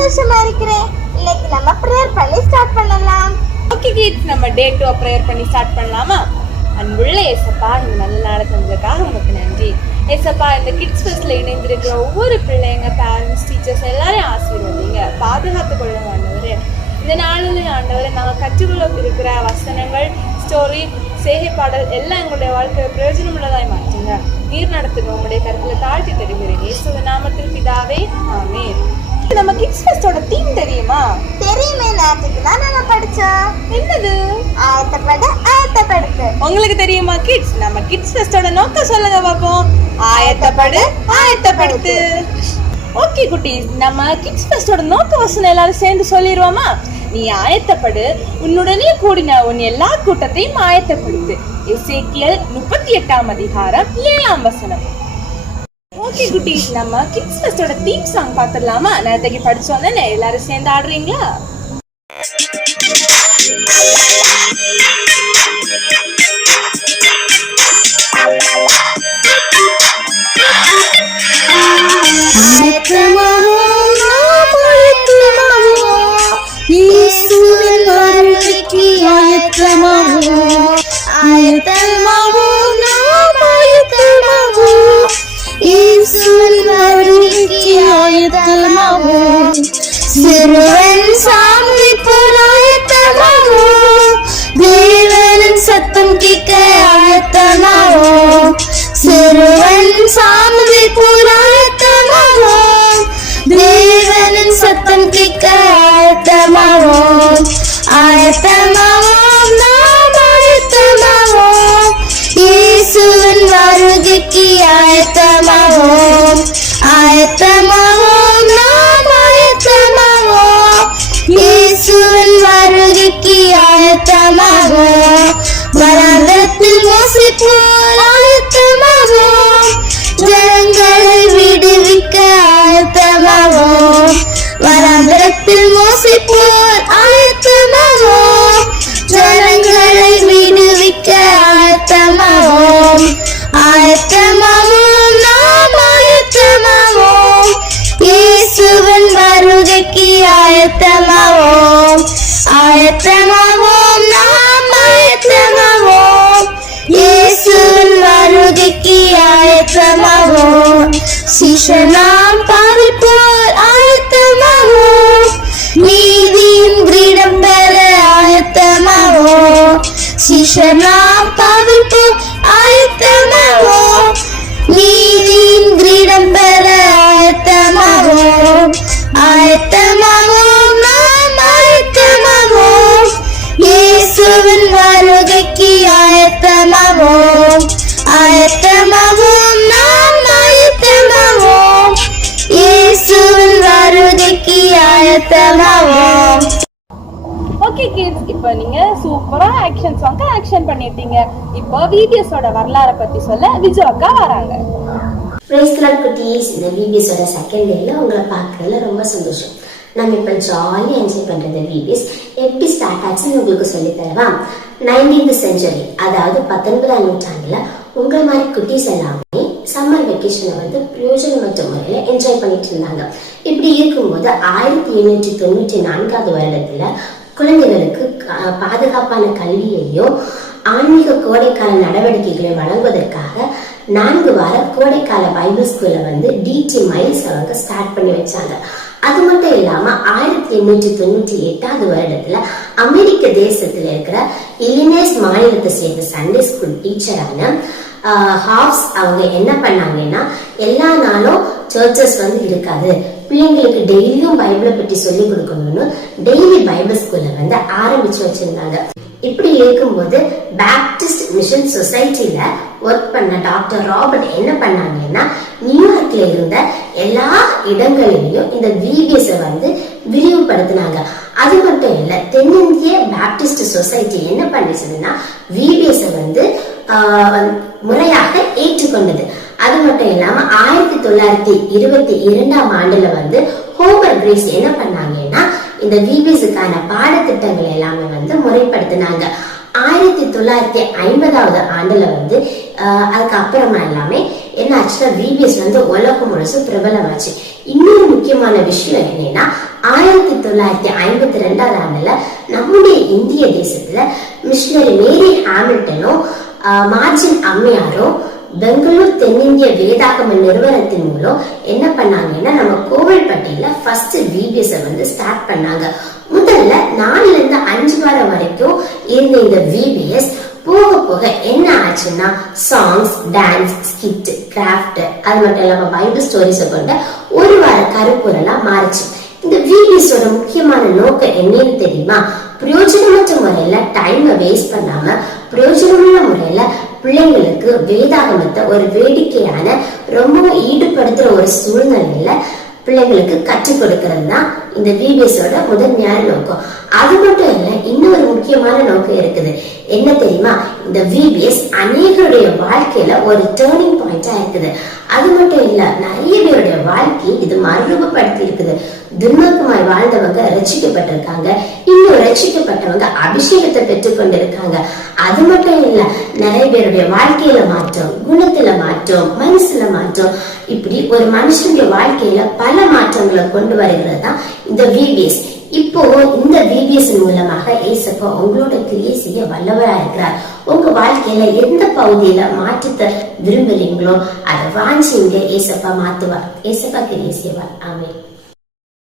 சந்தோஷமா இருக்கிறேன். இன்னைக்கு நம்ம பிரேயர் பண்ணி ஸ்டார்ட் பண்ணலாம். ஓகே கிட்ஸ், நம்ம டே 2 பிரேயர் பண்ணி ஸ்டார்ட் பண்ணலாமா? அன்புள்ள ஏசப்பா, இந்த நல்ல நாளை தந்ததுக்காக உங்களுக்கு நன்றி. ஏசப்பா, இந்த கிட்ஸ் ஃபெஸ்ட்ல இணைந்திருக்கிற ஒவ்வொரு பிள்ளைங்க, பேரண்ட்ஸ், டீச்சர்ஸ் எல்லாரையும் ஆசீர்வதிங்க, பாதுகாத்து கொள்ளுங்க ஆண்டவரே. இந்த நாளில் ஆண்டவரை நாங்கள் கற்றுக்கொள்ள இருக்கிற வசனங்கள், ஸ்டோரி, சேகை பாடல் எல்லாம் எங்களுடைய வாழ்க்கையை பிரயோஜனம் உள்ளதாய் மாற்றுங்க. நீர் நடத்துங்க. உங்களுடைய கருத்துல தாழ்த்தி தருகிறேன். இயேசுவின் நாமத்தில் பிதாவே, ஆமென். நம்ம கிட்ஸ் ஃபெஸ்டோட தீம் தெரியுமா? தெரியுமே, நேற்றுக்கு தான் நாம படிச்சோம். என்னது? ஆயத்தப்படு ஆயத்தப்படுத்து. உங்களுக்கு தெரியுமா கிட்ஸ்? நம்ம கிட்ஸ் ஃபெஸ்டோட நோக்கம் சொல்லுங்க பாப்போம். ஆயத்தப்படு ஆயத்தப்படுத்து. ஓகே குட்டீஸ், நம்ம கிட்ஸ் ஃபெஸ்டோட நோக்க வசனம் எல்லாரும் சேர்ந்து சொல்லிடுவோமா? நீ ஆயத்தப்படு, உன்னுடனே கூடின உன் எல்லா கூட்டத்தையும் ஆயத்தப்படுத்து. எசேக்கியேல் 38 அதிகாரம் 7 வசனம். ஓகே குட்டீஸ், நம்ம கிட்ஸ் ஃபெஸ்டோட தீம் சாங் பார்த்துடலாமா? நேரத்துக்கு படிச்சோம் தானே, எல்லாரும் சேர்ந்து ஆடுறீங்களா? சிறுவன் சாமி போலாயத்தமாவோம், தேவனின் சத்தம் கேட்க ஆயத்தமாவோம். சிறுவன் சாமி போலாயத்தமாவோம், தேவனின் சத்தம் கேட்க ஆயத்தமாவோம். ஆயத்தமாவோம், நாம் ஆயத்தமாவோம், இயேசுவின் வருகைக்கு ஆயத்தமாவோம். ஆயத்தமாவோம், நாம் ஆயத்தமாவோம், இயேசுவின் வருகைக்கு ஆயத்தமாவோம். வனாந்தரத்தில் மோசே போல் ஆயத்தமாவோம், ஜனங்களை விடுவிக்க ஆயத்தமாவோம். வனாந்தரத்தில் மோசே போல் ஆயத்தமாவோம், ஜனங்களை விடுவிக்க ஆயத்தமாவோம். ஆயத்தமாவோம், நாம் ஆயத்தமாவோம், இயேசுவின் வருகைக்கு ஆயத்தமாவோம். ஆயத்தமாவோம், நாம் ஆயத்தமாவோம், இயேசுவின் வருகைக்கு ஆயத்தமாவோம். சீஷனாம் பவுல் போல் ஆயத்தமாவோம், நீதியின் கிரீடம் பெற ஆயத்தமாவோம். சீஷனாம் பவுல் போல் ஆயத்தமாவோம், நீதியின் கிரீடம் பெற ஆயத்தமாவோம். ஆயத்தமாவோம், நாம் ஆயத்தமாவோம், இயேசுவின் வருகைக்கு ஆயத்தமாவோம். ஆயத்தமாவோம், நாம் ஆயத்தமாவோம், இயேசுவின் வருகைக்கு ஆயத்தமாவோம். ஓகே கிட்ஸ், இப்போ நீங்க சூப்பரா ஆக்ஷன் சாங்க ஆக்ஷன் பண்ணிட்டீங்க. இப்போ விபிஎஸோட வரலாறை பத்தி சொல்ல விஜு அக்கா வராங்க. பிரைஸ் தி லார்ட் குட்டீஸ். இந்த விபிஎஸோட செகண்ட் டேல உங்களை பார்க்கறதுல ரொம்ப சந்தோஷம். நம்ம இப்ப ஜாலியா என்ஜாய் பண்றது விபிஎஸ் எப்படி ஸ்டார்ட் ஆச்சுன்னு உங்களுக்கு சொல்லி தரவா? 19th செஞ்சுரி, அதாவது 19ஆம் நூற்றாண்டுல உங்களை மாதிரி குட்டீஸ் எல்லாமே சம்மர் வெக்கேஷனை வந்து பிரயோஜனமற்ற முறையில என்ஜாய் பண்ணிட்டு இருந்தாங்க. இப்படி இருக்கும்போது 1894 வருடத்துல குழந்தைகளுக்கு பாதுகாப்பான கல்வியையும் ஆன்மீக கோடைக்கால நடவடிக்கைகளை வழங்குவதற்காக 4 வார கோடைக்கால பைபிள் ஸ்கூல்ல வந்து DT மைல்ஸ் அவங்க ஸ்டார்ட் பண்ணி வச்சாங்க. அது மட்டும் இல்லாம 1898 வருடத்துல அமெரிக்க தேசத்துல இருக்கிற இல்லினாய்ஸ் மாநிலத்தை சேர்ந்த சண்டே ஸ்கூல் டீச்சரான ஹாப்ஸ் அவங்க என்ன பண்ணாங்கன்னா, எல்லா நாளும் சர்ச்சஸ் வந்து இருக்காது, பிள்ளைங்களுக்கு டெய்லியும் பைபிளை பற்றி சொல்லி கொடுக்கணும்னு டெய்லி பைபிள் ஸ்கூல்ல வந்து ஆரம்பிச்சு வச்சிருந்தாங்க. இப்படி இருக்கும்போது பேப்டிஸ்ட் மிஷன் சொசைட்டில ஒர்க் பண்ண டாக்டர் ராபர்ட் என்ன பண்ணாங்கன்னா, நியூயார்க்ல இருந்த எல்லா இடங்களிலையும் இந்த விபிஎஸ் வந்து விரிவுபடுத்தினாங்க. அது மட்டும் இல்ல, தென்னிந்திய பேப்டிஸ்ட் சொசைட்டி என்ன பண்ணிச்சதுன்னா விபிஎஸ் வந்து முறையாக ஏற்றுக்கொண்டது. அது மட்டும் இல்லாம 1922ஆம் ஆண்டுல வந்து ஹோமர் கிரேஸ் என்ன பண்ணாங்கன்னா, இந்த விபிஎஸ்க்கான பாடத்திட்டங்கள் எல்லாமே வந்து முறைப்படுத்தினாங்க. 1950வது ஆண்டுல வந்து அதுக்கு அப்புறமா எல்லாமே என்ன ஆச்சுன்னா, விபிஎஸ் வந்து உலகம் முழுசும் பிரபலமாச்சு. இன்னொரு முக்கியமான விஷயம் என்னன்னா, 1952 நம்முடைய இந்திய தேசத்துல மிஷனரி மேரி ஹாமில்டனும் மார்ஜின் அம்மையாரும் பெங்களூர் தென்னிந்திய வேதாகம நிறுவனத்தின் மூலம் என்ன பண்ணாங்கன்னா நம்ம கோவில்பட்டியில ஃபர்ஸ்ட் விபிஎஸ் வந்து ஸ்டார்ட் பண்ணாங்க. முதல்ல 4 to 5 வாரம் வரைக்கும் இருந்த இந்த விபிஎஸ் போக போக என்ன ஆச்சுன்னா சாங்ஸ், டான்ஸ், ஸ்கிட், கிராஃப்ட், அது மட்டும் இல்லாம பைபிள் ஸ்டோரிஸ் கொண்ட ஒரு வார கருப்பொருளா மாறிச்சு. இந்த விபிஎஸோட முக்கியமான நோக்கம் என்னன்னு தெரியுமா? பிரயோஜனமற்ற முறையில டைம் வேஸ்ட் பண்ணாம பிரயோஜனமுள்ள முறையில பிள்ளைங்களுக்கு வேதாகமத்தை ஒரு வேடிக்கையான ரொம்பவும் ஈடுபடுத்துற ஒரு சூழ்நிலையில பிள்ளைங்களுக்கு கற்றுக் கொடுக்கறது தான் இந்த விபிஎஸோட முதன்மையான நோக்கம். அது மட்டும் இல்ல, இன்னொரு முக்கியமான நோக்கம் இருக்குது. என்ன தெரியுமா? இந்த விபிஎஸ் அநேகருடைய வாழ்க்கையில ஒரு டேர்னிங் பாயிண்டா இருக்குது. அது மட்டும் இல்ல, நிறைய பேருடைய வாழ்க்கையை இது மறுரூபப்படுத்தி இருக்குது. துன்மார்க்கமாய் வாழ்ந்தவங்க ரட்சிக்கப்பட்டிருக்காங்க, இன்னும் ரட்சிக்கப்பட்டவங்க அபிஷேகத்தை பெற்றுக் கொண்டிருக்காங்க. அது மட்டும் இல்ல, நிறைய பேருடைய வாழ்க்கையில மாற்றம், குணத்துல மாற்றம், மனசுல மாற்றம், இப்படி ஒரு மனுஷனுடைய வாழ்க்கையில பல மாற்றங்களை கொண்டு வருகிறது தான் இந்த விபிஎஸ். இப்போ இந்த விபிஎஸ் மூலமாக ஏசப்பா உங்களோட கிரியை செய்ய வல்லவரா இருக்கிறார். உங்க வாழ்க்கையில எந்த பகுதியில மாற்றத்தை விரும்புறீங்களோ அதை வாஞ்சிங்க, ஏசப்பா மாத்துவார், ஏசப்பா கிரியை செய்வார். ஆமென்.